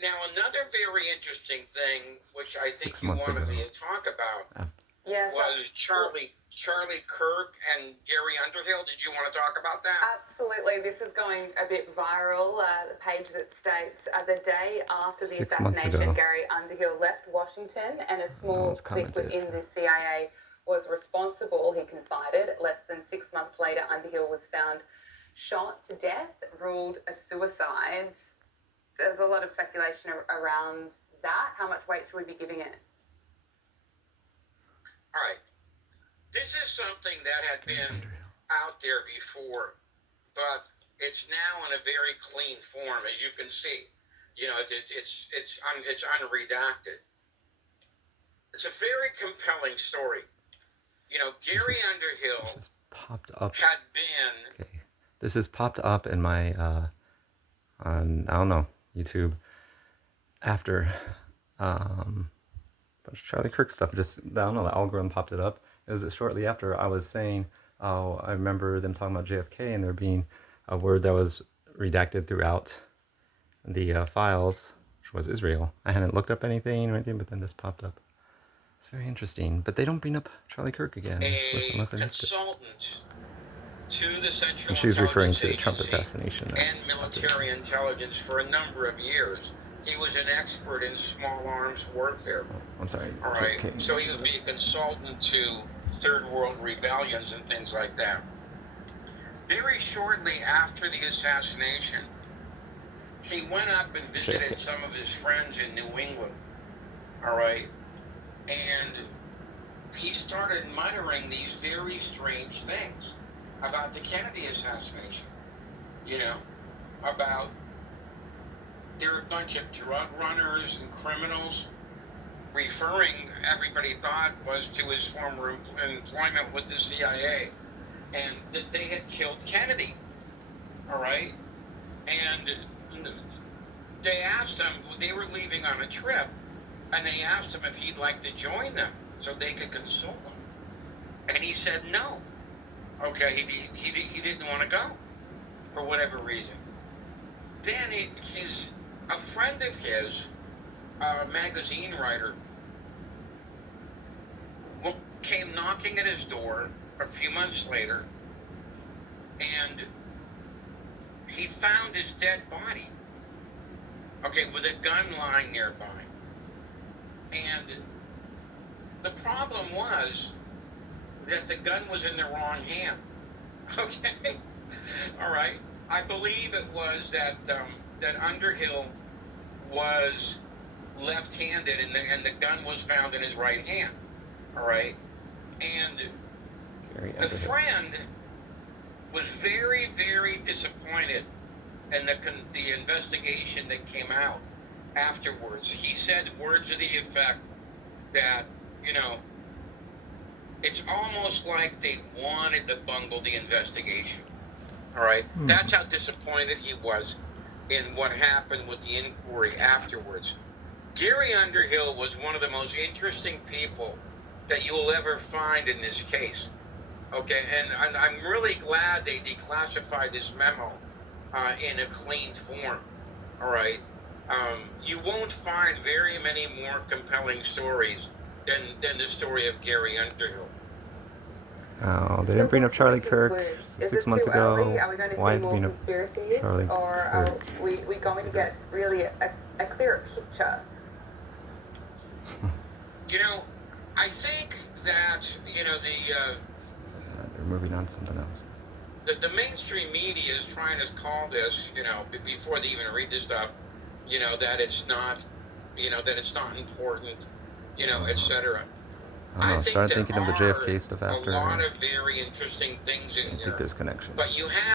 Now, another very interesting thing, which I think 6 you months wanted ago. me to talk about, Yes. was Charlie Kirk and Gary Underhill. Did you want to talk about that? Absolutely. This is going a bit viral. The page that states the day after the 6 months assassination, ago. Gary Underhill left Washington and a small one's clique commented. within the CIA was responsible, he confided. Less than 6 months later, Underhill was found shot to death, ruled a suicide. There's a lot of speculation around that. How much weight should we be giving it? All right. This is something that had been out there before, but it's now in a very clean form, as you can see. You know, it's unredacted. It's a very compelling story. You know, Gary Underhill This popped up. had been. Okay, this has popped up in my on, I don't know, YouTube after bunch of Charlie Kirk stuff. Just, I don't know, the algorithm popped it up. It was shortly after I was saying, oh, I remember them talking about JFK and there being a word that was redacted throughout the files, which was Israel. I hadn't looked up anything or anything, but then this popped up. It's very interesting. But they don't bring up Charlie Kirk again. Unless I missed it. To the Central And she was referring to the Intelligence Trump Agency assassination. and military intelligence for a number of years. He was an expert in small arms warfare. Oh, I'm sorry. All right. So he would be a consultant to Third World rebellions and things like that. Very shortly after the assassination, he went up and visited some of his friends in New England. All right. And he started muttering these very strange things about the Kennedy assassination. You know, about there were a bunch of drug runners and criminals, referring, everybody thought, was to his former employment with the CIA, and that they had killed Kennedy. All right? And they asked him, they were leaving on a trip, and they asked him if he'd like to join them so they could console him. And he said no. Okay, he didn't want to go for whatever reason. Then a friend of his, a magazine writer, came knocking at his door a few months later, and he found his dead body, okay, with a gun lying nearby. And the problem was that the gun was in the wrong hand. Okay? All right? I believe it was that Underhill was left-handed and the gun was found in his right hand. All right? And the friend was very, very disappointed in the investigation that came out afterwards. He said words to the effect that, you know, it's almost like they wanted to bungle the investigation. All right? That's how disappointed he was in what happened with the inquiry afterwards. Gary Underhill was one of the most interesting people that you will ever find in this case. Okay, and I'm really glad they declassified this memo in a clean form. All right? You won't find very many more compelling stories than the story of Gary Underhill. Oh, they didn't bring up Charlie Kirk 6 months ago. Are we going to Why see more conspiracies? Charlie or are we going to get really a clearer picture? You know, I think that, you know, they're moving on to something else. The mainstream media is trying to call this, you know, before they even read this stuff, you know, that it's not, you know, that it's not important, you know, etc. I started thinking of the JFK stuff after. A lot of very interesting things in here. I think there's connections. But you have